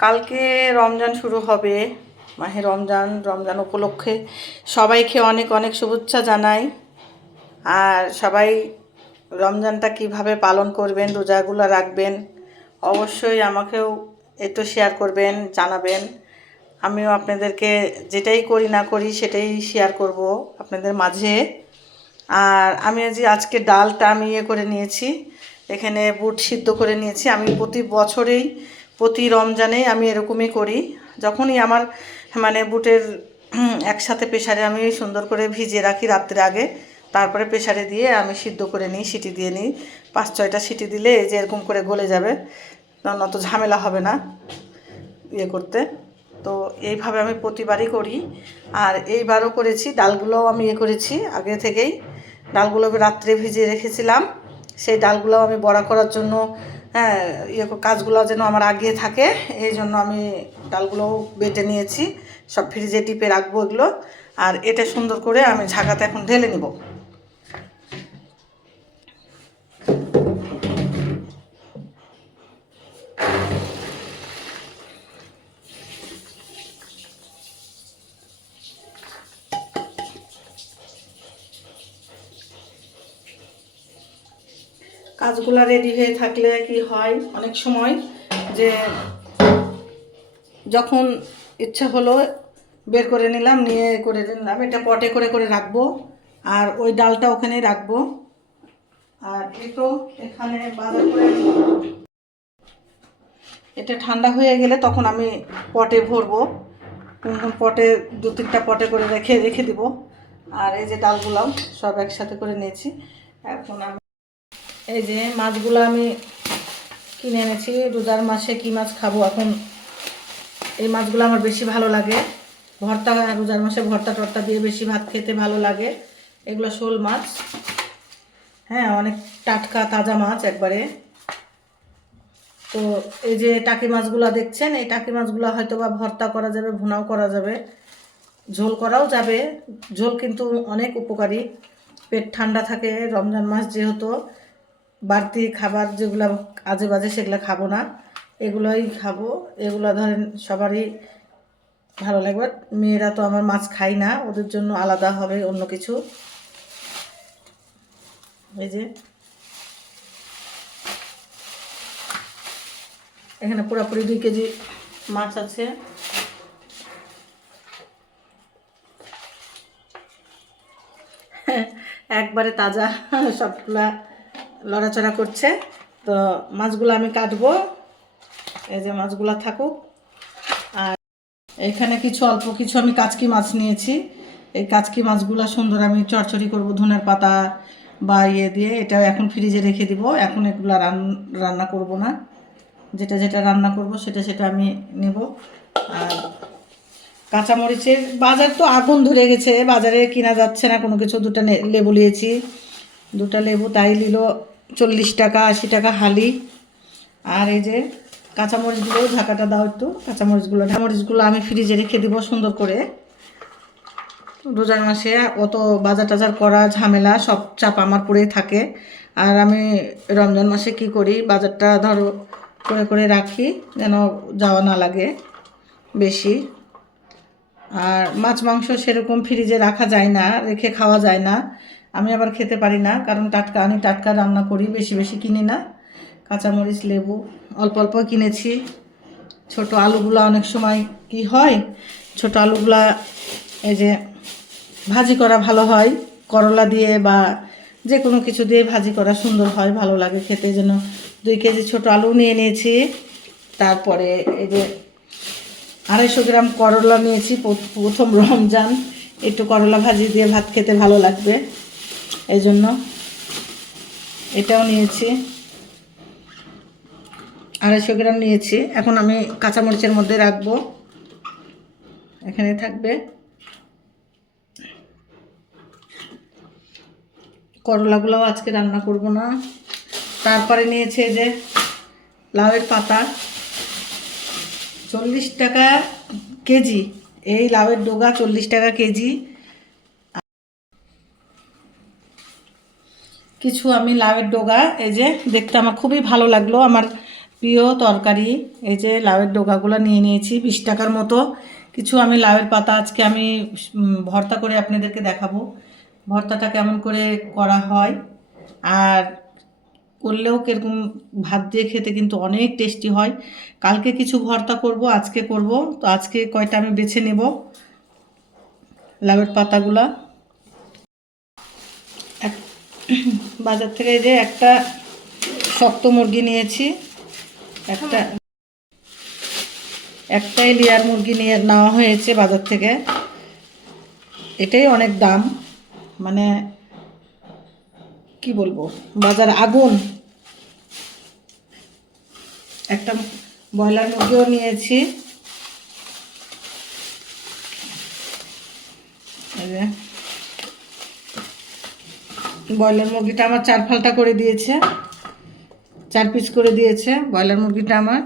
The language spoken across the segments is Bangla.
কালকে রমজান শুরু হবে, মাহে রমজান। রমজান উপলক্ষে সবাইকে অনেক অনেক শুভেচ্ছা জানাই। আর সবাই রমজানটা কিভাবে পালন করবেন, রোজাগুলো রাখবেন, অবশ্যই আমাকেও একটু শেয়ার করবেন, জানাবেন। আমিও আপনাদেরকে যেটাই করি না করি সেটাই শেয়ার করব আপনাদের মাঝে। আর আমি আজকে ডালটা আমি করে নিয়েছি, এখানে বুট সিদ্ধ করে নিয়েছি। আমি প্রতি বছরেই প্রতি রমজানে আমি এরকমই করি। যখনই আমার বুটের একসাথে প্রেসারে আমি সুন্দর করে ভিজিয়ে রাখি রাত্রে আগে, তারপরে প্রেসারে দিয়ে আমি সিদ্ধ করে নিই, সিটি দিয়ে নিই। 5-6টা সিটি দিলে এই যে এরকম করে গলে যাবে, তখন অত ঝামেলা হবে না করতে। তো এইভাবে আমি প্রতিবারই করি। আর এইবারও করেছি, ডালগুলোও আমি করেছি আগে থেকেই। ডালগুলো রাত্রে ভিজিয়ে রেখেছিলাম, সেই ডালগুলো আমি বড়া করার জন্য কাজগুলো যেন আমার আগিয়ে থাকে, এই জন্য আমি ডালগুলোও বেটে নিয়েছি। সব ফ্রিজে টিপে রাখবো এগুলো। আর এটা সুন্দর করে আমি ঝাঁকাতে এখন ঢেলে নিব। কাজগুলো রেডি হয়ে থাকলে কি হয়, অনেক সময় যে যখন ইচ্ছা হলো বের করে নিলাম, নিয়ে করে নিলাম। এটা পটে করে করে রাখবো, আর ওই ডালটা ওখানে রাখবো। আর একটু এখানে বাজার করে এটা ঠান্ডা হয়ে গেলে তখন আমি পটে ভরবো। পটে 2-3টা পটে করে রেখে রেখে দিব। আর এই যে ডালগুলো সব একসাথে করে নিয়েছি। এখন আমি এই যে মাছগুলো আমি কিনে এনেছি। রোজার মাসে কি মাছ খাবো এখন, এই মাছগুলো আমার বেশি ভালো লাগে। ভর্তা, রোজার মাসে ভর্তা টর্তা দিয়ে বেশি ভাত খেতে ভালো লাগে। এগুলো শোল মাছ, হ্যাঁ, অনেক টাটকা তাজা মাছ একবারে। তো এই যে টাকি মাছগুলো দেখছেন, এই টাকি মাছগুলো হয়তো বা ভর্তা করা যাবে, ভুনাও করা যাবে, ঝোল করাও যাবে। ঝোল কিন্তু অনেক উপকারী, পেট ঠান্ডা থাকে। রমজান মাস যেহেতু, বাড়তি খাবার যেগুলো আজে বাজে সেগুলো খাবো না, এগুলোই খাবো। এগুলো ধরেন সবারই ভালো লাগবে। মেয়েরা তো আমার মাছ খাই না, ওদের জন্য আলাদা হবে অন্য কিছু। এই যে এখানে পুরোপুরি 2 কেজি মাছ আছে। একবারে তাজা, সবগুলা লড়াচড়া করছে। তো মাছগুলো আমি কাটবো, এই যে মাছগুলো থাকুক। আর এখানে কিছু অল্প কিছু আমি কাচকি মাছ নিয়েছি। এই কাচকি মাছগুলো সুন্দর আমি চড়চড়ি করব ধনের পাতা বা দিয়ে। এটাও এখন ফ্রিজে রেখে দিব। এখন এগুলো রান্না করব না, যেটা যেটা রান্না করব সেটা সেটা আমি নেব। আর কাঁচামরিচের বাজার তো আগুন ধরে গেছে, বাজারে কিনা যাচ্ছে না কোনো কিছু। 2টা লেবু নিয়েছি, 2টা লেবু তাই নিল 40 টাকা 80 টাকা হালি। আর এই যে কাঁচামরিচগুলো, ঢাকাটা দাও একটু। কাঁচামরিচগুলো আমি ফ্রিজে রেখে দিব সুন্দর করে। রোজার মাসে অত বাজার টাজার করা ঝামেলা, সব চাপ আমার পড়েই থাকে। আর আমি রমজান মাসে কি করি, বাজারটা ধরো করে করে রাখি যেন যাওয়া না লাগে বেশি। আর মাছ মাংস সেরকম ফ্রিজে রাখা যায় না, রেখে খাওয়া যায় না। আমি আবার খেতে পারি না, কারণ আমি টাটকা রান্না করি, বেশি বেশি কিনি না। কাঁচামরিচ লেবু অল্প অল্প কিনেছি। ছোট আলুগুলো অনেক সময় কি হয়, ছোট আলুগুলা এই যে ভাজি করা ভালো হয়, করলা দিয়ে বা যে কোনো কিছু দিয়ে ভাজি করা সুন্দর হয়, ভালো লাগে খেতে। যেন 2 কেজি ছোট আলু নিয়ে নিয়েছি। তারপরে এই যে 250 গ্রাম করলা নিয়েছি। প্রথম রমজান, একটু করলা ভাজি দিয়ে ভাত খেতে ভালো লাগবে, এই জন্য এটাও নিয়েছি। 250 গ্রাম নিয়েছি। এখন আমি কাঁচামরিচের মধ্যে রাখবো, এখানে থাকবে। করলাগুলোও আজকে রান্না করব না। তারপরে নিয়েছে যে লাউয়ের পাতা, 40 টাকা কেজি। এই লাউয়ের ডগা 40 টাকা কেজি। কিছু আমি লাউয়ের ডগা, এই যে দেখতে আমার খুবই ভালো লাগলো। আমার প্রিয় তরকারি। এই যে লাউয়ের ডোকাগুলো নিয়ে নিয়েছি 20 টাকার মতো। কিছু আমি লাউয়ের পাতা আজকে আমি ভর্তা করে আপনাদেরকে দেখাবো ভর্তাটা কেমন করে করা হয়, আর করলেও কীরকম ভাত দিয়ে খেতে কিন্তু অনেক টেস্টি হয়। কালকে কিছু ভর্তা করব, আজকে করব। তো আজকে কয়টা আমি বেছে নেব লাউয়ের পাতাগুলা। বাজার থেকে যে একটা শক্ত মুরগি নিয়েছি, একটাই লেয়ার মুরগি নিয়ে নেওয়া হয়েছে বাজার থেকে। এটাই অনেক দাম, মানে কি বলবো, বাজার আগুন। একটা ব্রয়লার মুরগিও নিয়েছি। ব্রয়লার মুরগিটা আমার 4 ফালটা করে দিয়েছে, 4 পিস করে দিয়েছে ব্রয়লার মুরগিটা আমার।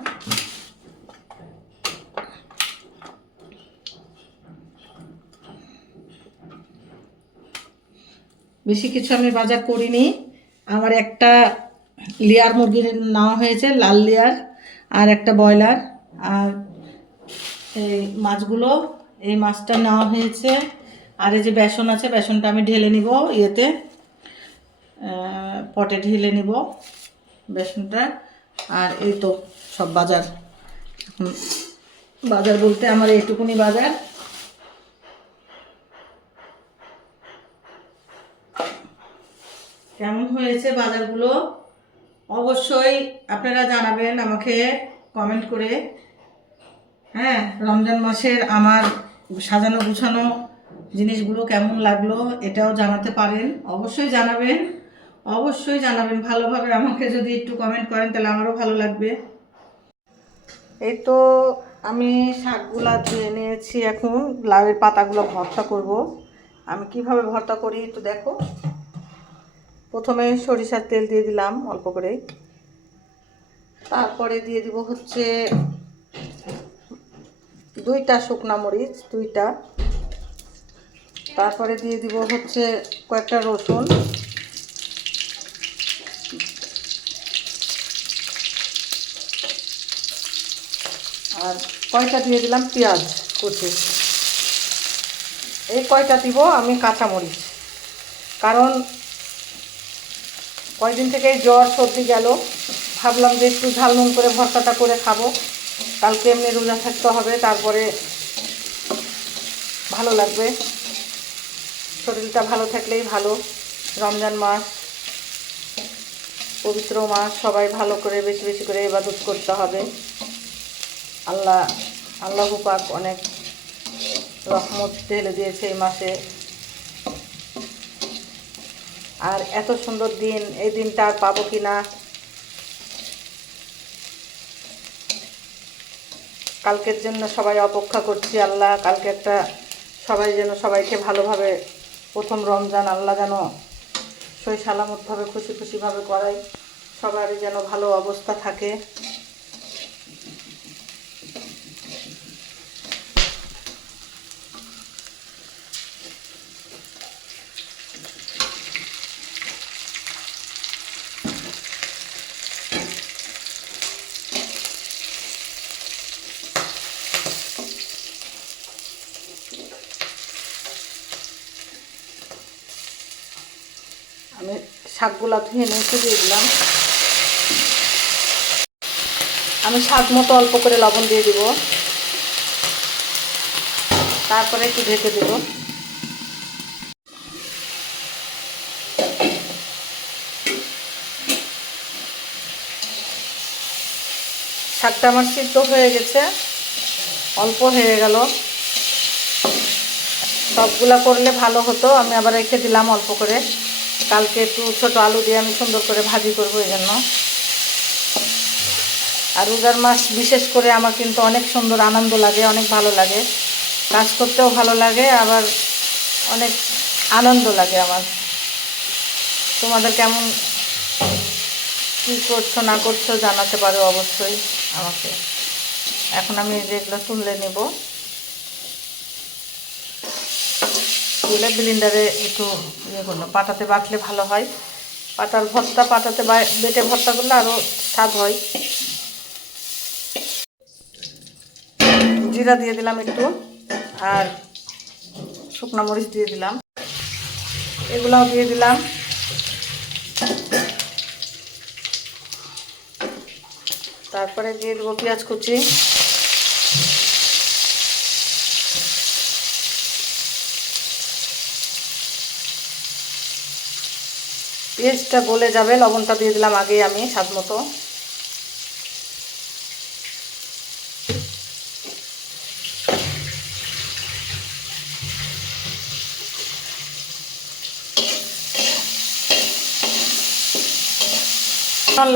বেশি কিছু আমি বাজার করিনি। আমার একটা লেয়ার মুরগি নেওয়া হয়েছে, লাল লেয়ার, আর একটা ব্রয়লার। আর এই মাছগুলো, এই মাছটা নেওয়া হয়েছে। আর এই যে বেসন আছে, বেসনটা আমি ঢেলে নিব ইয়েতে, পটে ঢেলে নিব বেসনটা। আর এই তো সব বাজার। বাজার বলতে আমার এইটুকুনি বাজার। কেমন হয়েছে বাজারগুলো অবশ্যই আপনারা জানাবেন আমাকে কমেন্ট করে। হ্যাঁ, রমজান মাসের আমার সাজানো গুছানো জিনিসগুলো কেমন লাগলো এটাও জানাতে পারেন, অবশ্যই জানাবেন। অবশ্যই জানাবেন ভালোভাবে আমাকে, যদি একটু কমেন্ট করেন তাহলে আমারও ভালো লাগবে। এই তো আমি শাকগুলা ধুয়ে নিয়েছি, এখন লাউয়ের পাতাগুলো ভর্তা করব। আমি কিভাবে ভর্তা করি একটু দেখো। প্রথমে সরিষার তেল দিয়ে দিলাম অল্প করে, তারপরে দিয়ে দিব হচ্ছে 2টা শুকনা মরিচ, 2টা। তারপরে দিয়ে দিব হচ্ছে কয়েকটা রসুন, আর কয়টা দিয়ে দিলাম পেঁয়াজ কুচি। এই কয়টা দিব আমি কাঁচামরিচ, কারণ কয়দিন থেকে জ্বর সর্দি গেল, ভাবলাম যে একটু ঝাল নুন করে ভর্তাটা করে খাবো। কালকে এমনি রোজা থাকতে হবে, তারপরে ভালো লাগবে, শরীরটা ভালো থাকলেই ভালো। রমজান মাস পবিত্র মাস, সবাই ভালো করে বেশি বেশি করে ইবাদত করতে হবে। আল্লাহ পাক অনেক রহমত ঢেলে দিয়েছে এই মাসে। আর এত সুন্দর দিন, এই দিনটা আর পাবো কি না। কালকের জন্য সবাই অপেক্ষা করছি। আল্লাহ কালকে একটা সবাই যেন সবাইকে ভালোভাবে প্রথম রমজান আল্লাহ যেন সই সালামতভাবে খুশি খুশিভাবে করাই, সবারই যেন ভালো অবস্থা থাকে। আমি শাকগুলা ধুয়ে নিয়ে দিয়ে দিলাম। আমি স্বাদ মতো অল্প করে লবণ দিয়ে দিব, তারপরে একটু ঢেকে দেব। শাকটা আমার সিদ্ধ হয়ে গেছে, অল্প হয়ে গেল। সবগুলা করলে ভালো হতো, আমি আবার রেখে দিলাম অল্প করে। কালকে একটু ছোট আলু দিয়ে আমি সুন্দর করে ভাজি করবো, এই জন্য। আর রোজার মাস বিশেষ করে আমার কিন্তু অনেক সুন্দর আনন্দ লাগে, অনেক ভালো লাগে, কাজ করতেও ভালো লাগে, আবার অনেক আনন্দ লাগে আমার। তোমাদের কেমন, কী করছো না করছো জানাতে পারো অবশ্যই আমাকে। এখন আমি যেগুলো তুলে নেব, তুলে ব্লেন্ডারে একটু ইয়ে করলো, পাটাতে বাটলে ভালো হয়। পাটার ভর্তা, পাটাতে বেটে ভর্তা করলে আরও স্বাদ হয়। জিরা দিয়ে দিলাম একটু, আর শুকনো মরিচ দিয়ে দিলাম, এগুলাও দিয়ে দিলাম। তারপরে দিয়ে দেবো পেঁয়াজ কুচি, পেঁয়াজটা গলে যাবে, লবণটা দিয়ে দিলাম আগেই আমি স্বাদ মতো।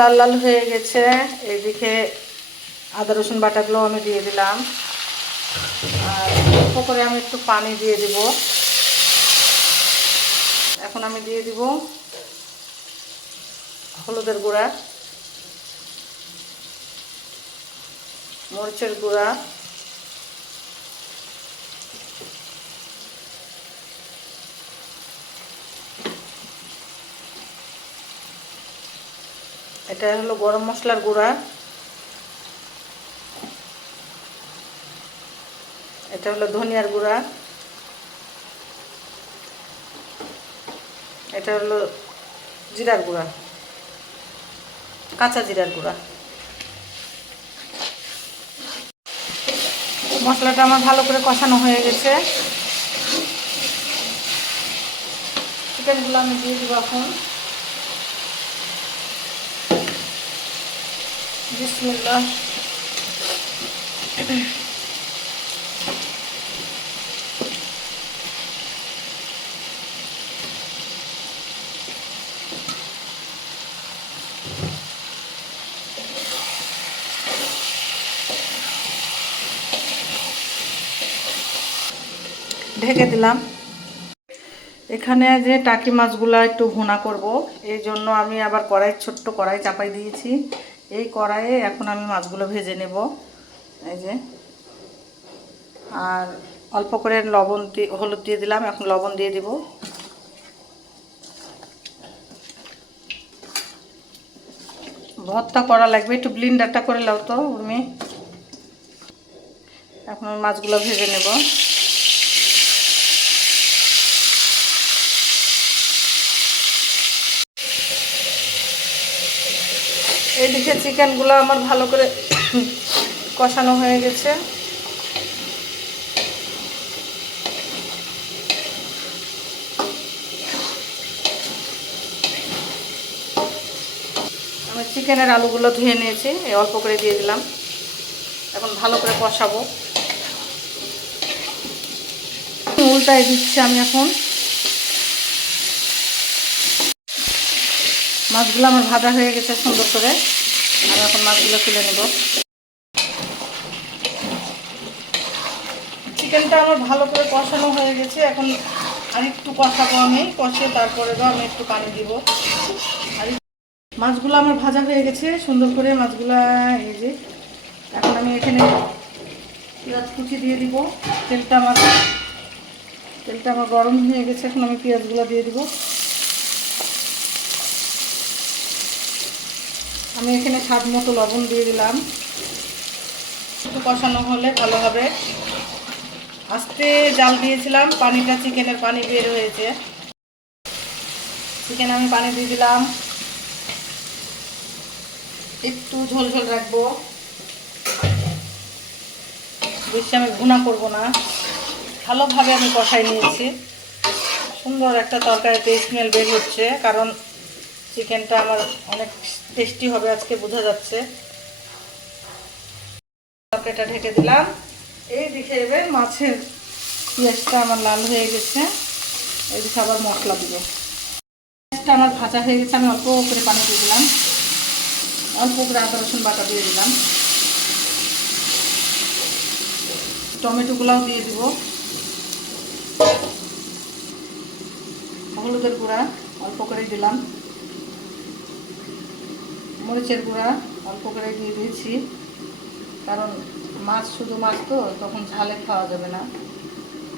লাল লাল হয়ে গেছে, এইদিকে আদা রসুন বাটাগুলো আমি দিয়ে দিলাম, আর অল্প করে আমি একটু পানি দিয়ে দিব। এখন আমি দিয়ে দিব হলুদের গুঁড়া, মরিচের গুঁড়া, এটা হলো গরম মশলার গুঁড়া, এটা হলো ধনিয়ার গুঁড়া, এটা হলো জিরার গুঁড়া, কাঁচা জিরার গুঁড়া। মশলাটা আমার ভালো করে কষানো হয়ে গেছে, চিকেনগুলো আমি দিয়ে দিব এখন। বিসমিল্লাহ। ঢেকে দিলাম। এখানে যে টাকি মাছগুলো একটু ভুনা করব, এই জন্য আমি আবার ছোট্ট কড়াই চাপাই দিয়েছি। এই কড়াইয়ে এখন আমি মাছগুলো ভেজে নেব, এই যে। আর অল্প করে লবণ দিয়ে হলুদ দিয়ে দিলাম, এখন লবণ দিয়ে দিব। ভর্তা করা লাগবে, একটু ব্লেন্ডারটা করে লাও তো উর্মি। এখন মাছগুলো ভেজে নেব। এইদিকে চিকেনগুলো আমার ভালো করে কষানো হয়ে গেছে। আমি চিকেনের আলুগুলো ধুয়ে নিয়েছি, এই অল্প করে দিয়ে দিলাম। এখন ভালো করে কষাবো। উল্টাই দিচ্ছি আমি এখন। মাছগুলো আমার ভাজা হয়ে গেছে সুন্দর করে, আমি এখন মাছগুলো তুলে নেব। চিকেনটা আমার ভালো করে কষানো হয়ে গেছে, এখন আরেকটু কষাবো আমি, কষিয়ে তারপরে আমি একটু পানি দিব। আর মাছগুলো আমার ভাজা হয়ে গেছে সুন্দর করে মাছগুলা, এই যে। এখন আমি এখানে পেঁয়াজ কুচি দিয়ে দিব। তেলটা আমার গরম হয়ে গেছে, এখন আমি পেঁয়াজগুলো দিয়ে দিব। আমি এখানে স্বাদ মতো লবণ দিয়ে দিলাম। একটু কষানো হলে ভালো হবে। আস্তে জাল দিয়েছিলাম, পানিটা চিকেনের পানি বের হয়েছে। চিকেন আমি পানি দিয়ে দিলাম, একটু ঝোল ঝোল রাখবো, বেশি আমি ভুনা করব না। ভালোভাবে আমি কষাই নিয়েছি, সুন্দর একটা তরকারিতে স্মেল বের হচ্ছে, কারণ চিকেনটা আমার অনেক টেস্টি হবে আজকে, বোঝা যাচ্ছে। তরকারিটা ঢেকে দিলাম। এই দিকে এবার মাছের পেঁয়াজটা আমার লাল হয়ে গেছে, এইদিকে আবার মশলা দিব। পেঁয়াজটা আমার ভাজা হয়ে গেছে, আমি অল্প করে পানি দিয়ে দিলাম, অল্প করে আদা রসুন বাটা দিয়ে দিলাম, টমেটোগুলাও দিয়ে দিব, হলুদের গুঁড়া অল্প করে দিলাম, মরিচের গুঁড়া অল্প করে দিয়ে দিয়েছি, কারণ মাছ শুধু মাছ তো, তখন ঝালে খাওয়া যাবে না।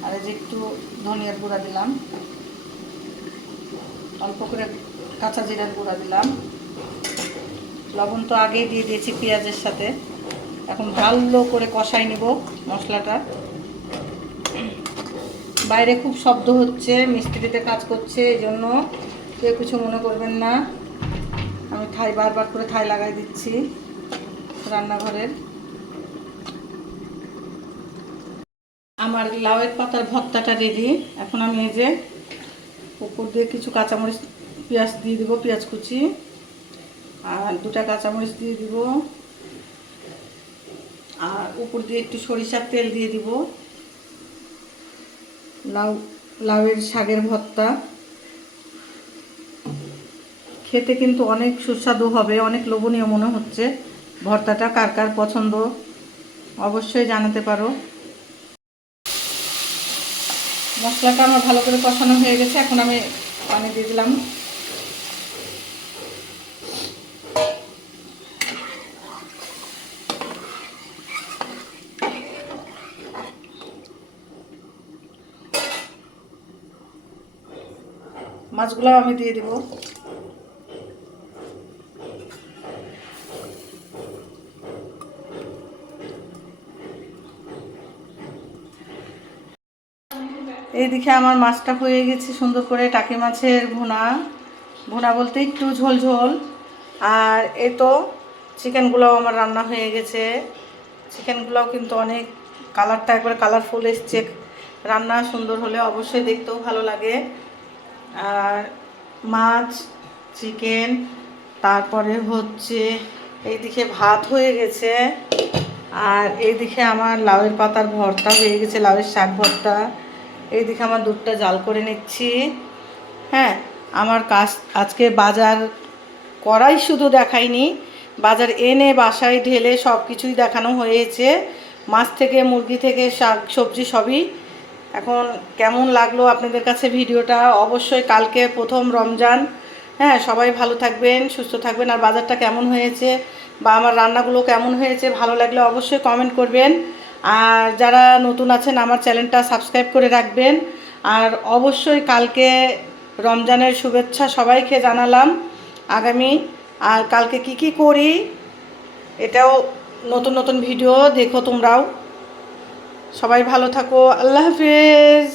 আর এই যে একটু ধনিয়ার গুঁড়া দিলাম, অল্প করে কাঁচা জিরার গুঁড়া দিলাম, লবণ তো আগেই দিয়ে দিয়েছি পেঁয়াজের সাথে। এখন ভালো করে কষাই নেব মশলাটা। বাইরে খুব শব্দ হচ্ছে, মিস্ত্রিতে কাজ করছে, এই জন্য কেউ কিছু মনে করবেন না। আমি থাই বারবার করে থাই লাগাই দিচ্ছি রান্নাঘরের। আমার লাউয়ের পাতার ভর্তাটা রেডি। এখন আমি এই যে উপর দিয়ে কিছু কাঁচামরিচ পেঁয়াজ দিয়ে দিব, পেঁয়াজ কুচি, আর 2টা কাঁচামরিচ দিয়ে দিব, আর উপর দিয়ে একটু সরিষার তেল দিয়ে দিব। লাউয়ের শাকের ভর্তা খেতে কিন্তু অনেক সুস্বাদু হবে, অনেক লোভনীয় মনে হচ্ছে। ভর্তাটা কার কার পছন্দ অবশ্যই জানাতে পারো। মশলাটা আমার ভালো করে কষানো হয়ে গেছে, এখন আমি পানি দিয়ে দিলাম। মাছগুলো আমি দিয়ে দিব। এইদিকে আমার মাছটা হয়ে গেছে সুন্দর করে, টাকি মাছের ভুনা। ভুনা বলতে একটু ঝোল ঝোল। আর এই তো চিকেনগুলোও আমার রান্না হয়ে গেছে। চিকেনগুলোও কিন্তু অনেক কালারটা একবারে কালারফুল এসছে। রান্না সুন্দর হলে অবশ্যই দেখতেও ভালো লাগে। আর মাছ, চিকেন, তারপরে হচ্ছে এইদিকে ভাত হয়ে গেছে। আর এইদিকে আমার লাউয়ের পাতার ভর্তা হয়ে গেছে, লাউয়ের শাক ভর্তা। এইদিকে আমার দুধটা জাল করে নিচ্ছি। হ্যাঁ, আমার কাজ আজকে বাজার করাই শুধু দেখাইনি, বাজার এনে বাসায় ঢেলে সব কিছুই দেখানো হয়েছে। মাছ থেকে মুরগি থেকে শাক সবজি সবই। এখন কেমন লাগলো আপনাদের কাছে ভিডিওটা অবশ্যই। কালকে প্রথম রমজান। হ্যাঁ, সবাই ভালো থাকবেন, সুস্থ থাকবেন। আর বাজারটা কেমন হয়েছে বা আমার রান্নাগুলো কেমন হয়েছে ভালো লাগলে অবশ্যই কমেন্ট করবেন। আর যারা নতুন আছেন আমার চ্যানেলটা সাবস্ক্রাইব করে রাখবেন। আর অবশ্যই কালকে রমজানের শুভেচ্ছা সবাইকে জানালাম আগামী। আর কালকে কি কি করি এটাও নতুন নতুন ভিডিও দেখো তোমরাও। সবাই ভালো থাকো, আল্লাহ হাফেজ।